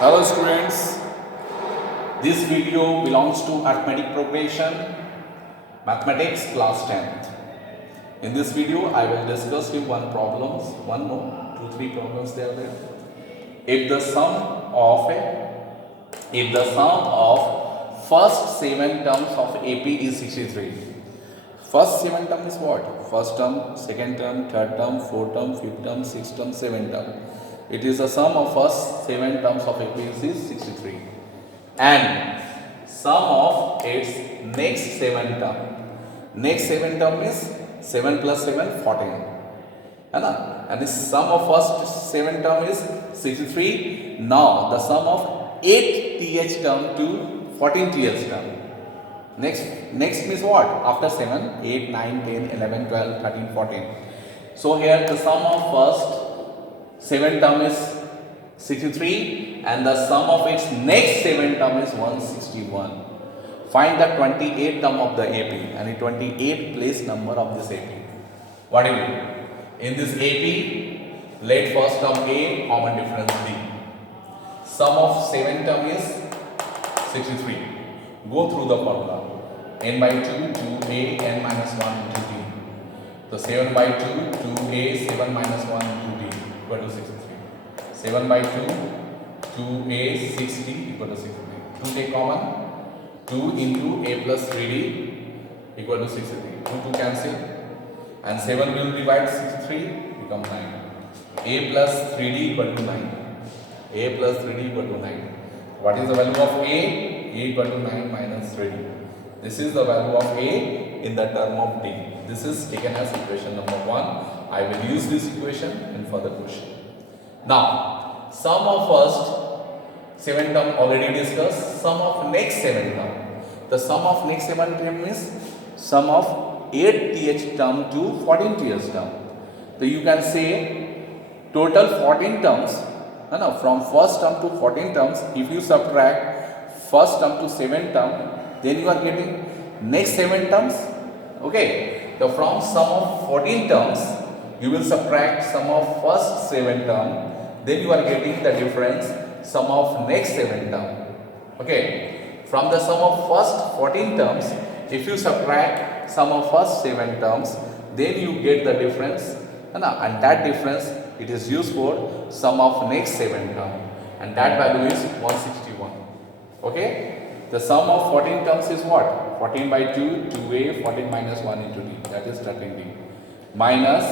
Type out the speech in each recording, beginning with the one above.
Hello students, this video belongs to arithmetic progression, mathematics class 10th. In this video, I will discuss with three problems there. If the sum of first 7 terms of AP is 63. First 7 term is what? First term, second term, third term, fourth term, fifth term, sixth term, seventh term. It is the sum of first 7 terms of AP is 63. And sum of its next 7 term. Next 7 term is 7 plus 7, 14. And the sum of first 7 term is 63. Now the sum of 8 TH term to 14 TH term. Next means what? After 7, 8, 9, 10, 11, 12, 13, 14. So here the sum of first 7 term is 63 and the sum of its next 7 term is 161. Find the 28th term of the AP and the 28th place number of this AP. What do you do? In this AP, let first term A, common difference B. Sum of 7 term is 63. Go through the formula. N by 2, 2A, N minus 1 into D. So 7 by 2, 2A, 7 minus 1 into D equal to 63. 7 by 2, 2A, 60 equal to 63. 2 take common. 2 into A plus 3D equal to 63. 2 cancel. And 7 will divide 63, become 9. A plus 3D equal to 9. A plus 3D equal to 9. What is the value of A? A equal to 9 minus 3D. This is the value of A in the term of D. This is taken as equation number 1. I will use this equation in further question. Now, sum of first 7 term already discussed. Sum of next 7 term. The sum of next 7 term is sum of 8 TH term to 14 TH term. So you can say total 14 terms. From first term to 14 terms, if you subtract first term to 7 term, then you are getting next 7 terms. Okay. So from sum of 14 terms, you will subtract sum of first 7 term. Then you are getting the difference sum of next 7 term. Okay. From the sum of first 14 terms, if you subtract sum of first 7 terms, then you get the difference. And that difference it is used for sum of next 7 term. And that value is 161. Okay. The sum of 14 terms is what? 14 by 2, 2A, 14 minus 1 into D. That is 13D. Minus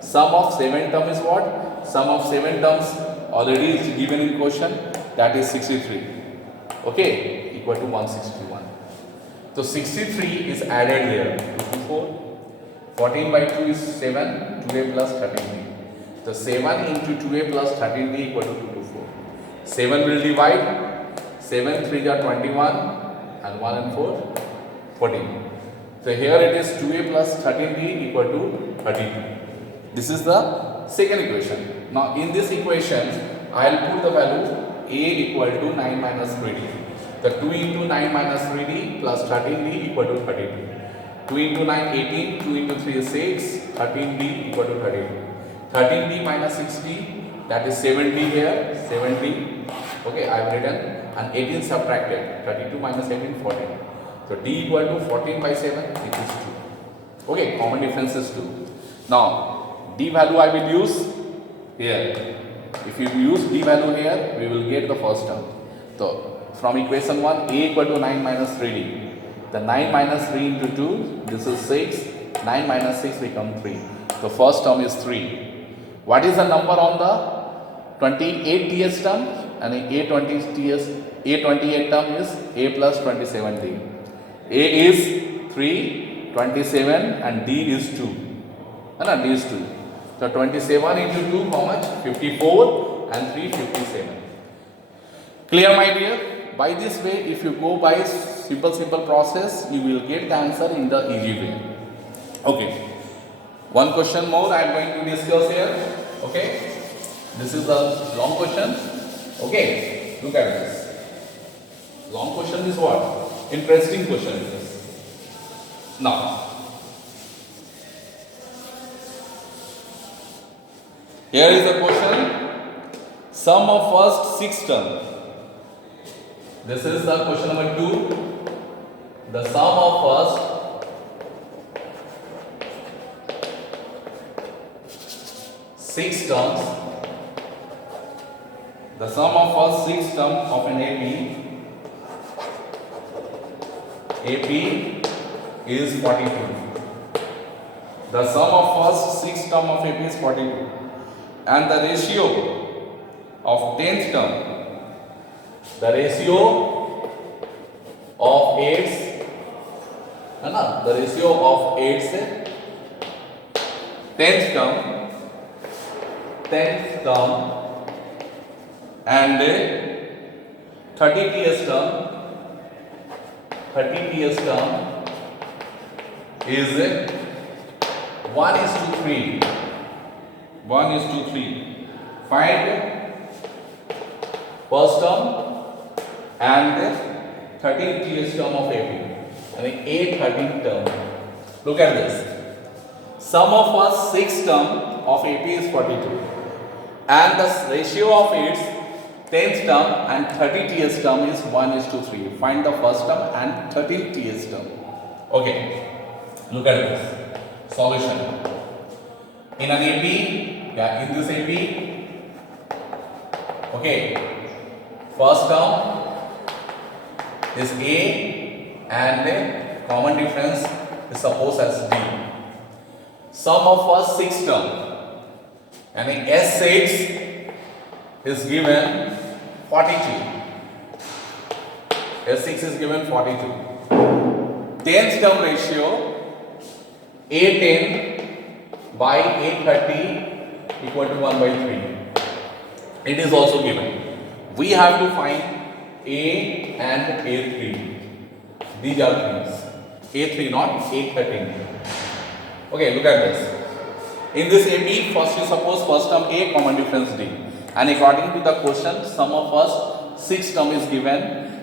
sum of 7 term is what? Sum of 7 terms already is given in question. That is 63. Okay. Equal to 161. So 63 is added here. 224. 14 by 2 is 7. 2A plus 13D. So 7 into 2A plus 13D equal to 224. 7 will divide. 7 3 are 21 and 1 and 4 14. So here it is 2A plus 13D equal to 32. This is the second equation. Now in this equation I will put the value A equal to 9 minus 3D. The 2 into 9 minus 3D plus 13D equal to 32. 2 into 9 18, 2 into 3 is 6, 13D equal to 32. 13D minus 60, that is 7D here, 7D. Okay, I have written. And 18 subtracted, 32 minus 18, 14. So D equal to 14 by 7, it is 2. Okay, common difference is 2. Now, D value I will use here. If you use D value here, we will get the first term. So, from equation 1, A equal to 9 minus 3D. The 9 minus 3 into 2, this is 6. 9 minus 6 become 3. The first term is 3. What is the number on the 28 TH term? And A28 term is A plus 27D. A is 3, 27 and D is 2. And D is 2. So 27 into 2 how much? 54 and 3 57. Clear my dear? By this way, if you go by simple process, you will get the answer in the easy way. Okay. One question more I am going to discuss here. Okay. This is a long question. Okay, look at this. Long question is what? Interesting question is this. Now, here is the question. Sum of first 6 term. This is the question number 2. The sum of first six terms. The sum of first six terms of an AP is 42. The sum of first six term of AP is 42, and the ratio of 10th term, the ratio of 8's, है ना, the ratio of 8's 10th term and 30th term is 1:3. 1:3. Find first term and 13th term of AP. I mean 13th term. Look at this. Sum of first six term of AP is 42, and the ratio of its 10th term and 30th term is 1:3. Find the first term and 13th term. Okay. Look at this. Solution. In an AP, in this AP, okay, first term is A and the common difference is supposed as D. Sum of first six term, and S6 is given 42. S6 is given 42. 10th term ratio A10 by A30 equal to 1/3. It is also given. We have to find A and A3. These are things. A3 not A13. Okay, look at this. In this AP, first you suppose first term A, common difference D. And according to the question, sum of first six term is given,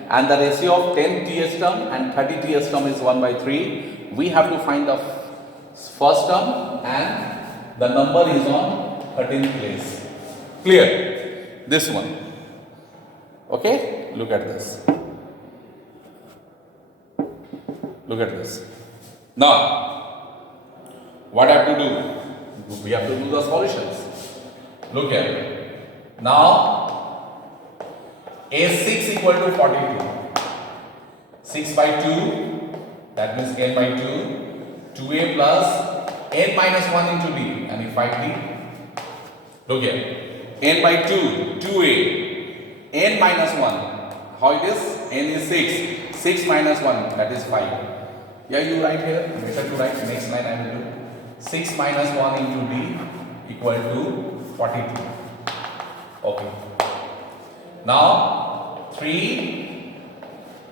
and the ratio of 10th term and 30th term is 1/3. We have to find the first term, and the number is on 13th place. Clear? This one. Okay? Look at this. Look at this. Now, what I have to do? We have to do the solutions. Look here. Now, A6 equal to 42. 6/2, that means n by 2. 2A plus n minus 1 into D, and if 5D. Look here. N by 2, 2A. N minus 1. How it is? N is 6. 6 minus 1, that is 5. Yeah, you write here. Better to write. Next line I will do. 6 minus 1 into D equal to 42. Okay. Now, 3,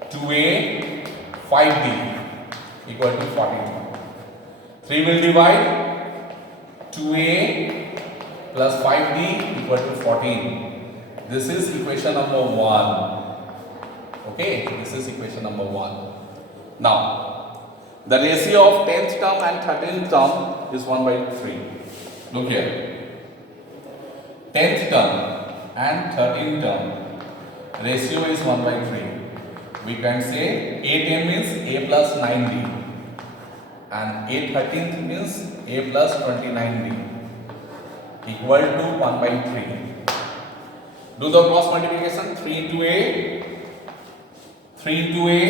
2A, 5D equal to 42. 3 will divide 2A plus 5D equal to 14. This is equation number 1. Okay, this is equation number 1. Now, the ratio of 10th term and 13th term is 1/3. Look here. 10th term and 13th term ratio is 1/3. We can say A10 means A plus 9D. And A13th means A plus 29D equal to 1/3. Do the cross multiplication. 3 into A, 3 into A,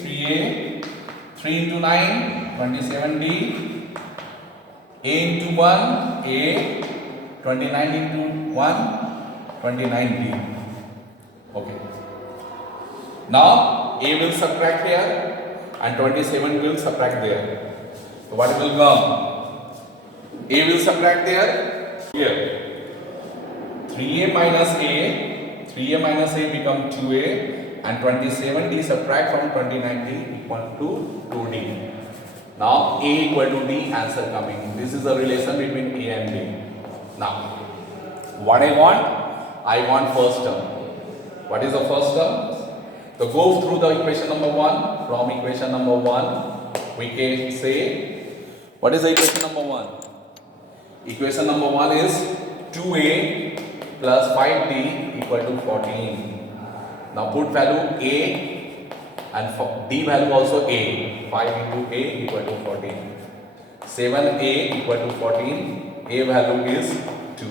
3A, 3 into 9, 27D, A into 1, A, 29 into 1, 29D. Okay. Now, A will subtract here and 27 will subtract there. So what will come? A will subtract there. Here. 3A minus A become 2A, and 27D subtract from 29D equal to 2D. Now A equal to D, answer coming. This is the relation between A and D. Now, what I want first term. What is the first term? So go through the equation number 1. From equation number 1, we can say, what is the equation number 1? Equation number 1 is 2A plus 5D equal to 14. Now put value A and for D value also A. 5 into A equal to 14. 7A equal to 14. A value is 2.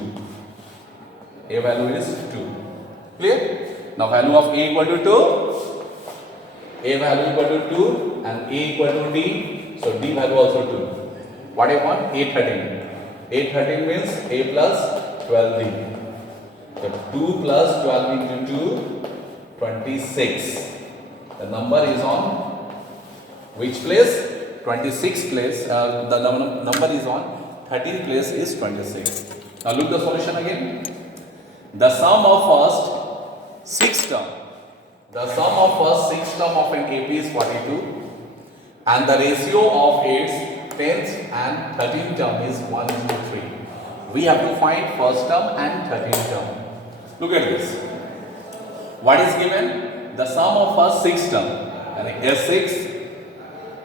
A value is 2. Clear? Now value of A equal to 2. A value equal to 2 and A equal to D. So D value also 2. What I want? A13. A13 means A plus 12D. So 2 plus 12 into 2, 26. The number is on which place? 26 place. The number is on 13th place is 26. Now look the solution again. The sum of first 6 term. The sum of first 6 term of an AP is 42 and the ratio of its 10th and 13th term is 1:3. We have to find first term and 13th term. Look at this. What is given? The sum of first 6 term, and S6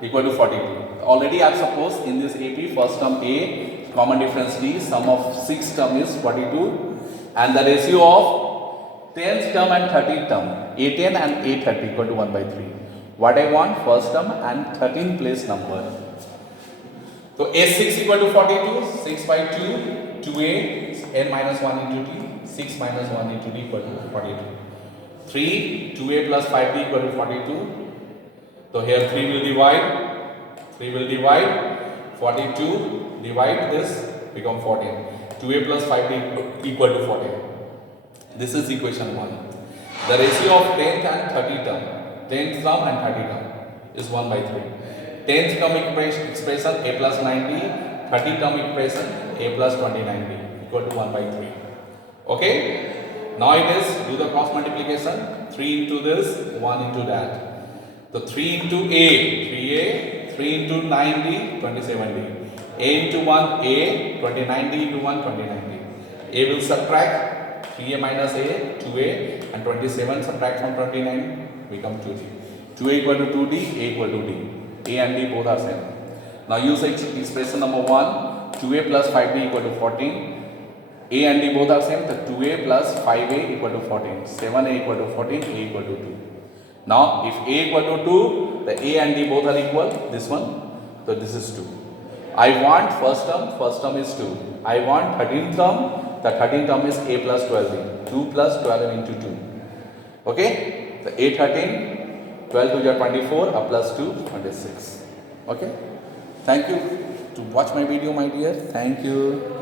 equal to 42. Already I have supposed in this AP first term A, common difference D, sum of 6 term is 42 and the ratio of 10th term and 13th term, A10 and A30 equal to 1/3. What I want? First term and 13th place number. So S6 equal to 42, 6 by 2, 2A, n minus 1 into D, 6 minus 1 into D equal to 42. 3, 2A plus 5D equal to 42. So here 3 will divide, 42, divide this, become 14. 2A plus 5D equal to 14. This is equation 1. The ratio of 10th and 30th term, 10th term and 30th term is 1/3. 10th term expression A plus 90, 30th term expression A plus 2090 equal to 1/3. Okay? Now it is, do the cross multiplication, 3 into this, 1 into that. So 3 into A, 3A, 3 into 9D, 27D. A into 1, A, 29D into 1, 2090. A will subtract 3A minus A, 2A, and 27 subtract from 29, become 2D. 2A equal to 2D, A equal to D. A and D both are same. Now use expression number 1, 2A plus 5D equal to 14. A and D both are same, the 2A plus 5A equal to 14. 7A equal to 14, A equal to 2. Now if A equal to 2, the A and D both are equal, this one, so this is 2. I want first term is 2. I want 13th term, the 13th term is A plus 12D. 2 plus 12 into 2. Okay? The A13, 12 to the 24, a plus 2, 26. Okay? Thank you to watch my video, my dear. Thank you.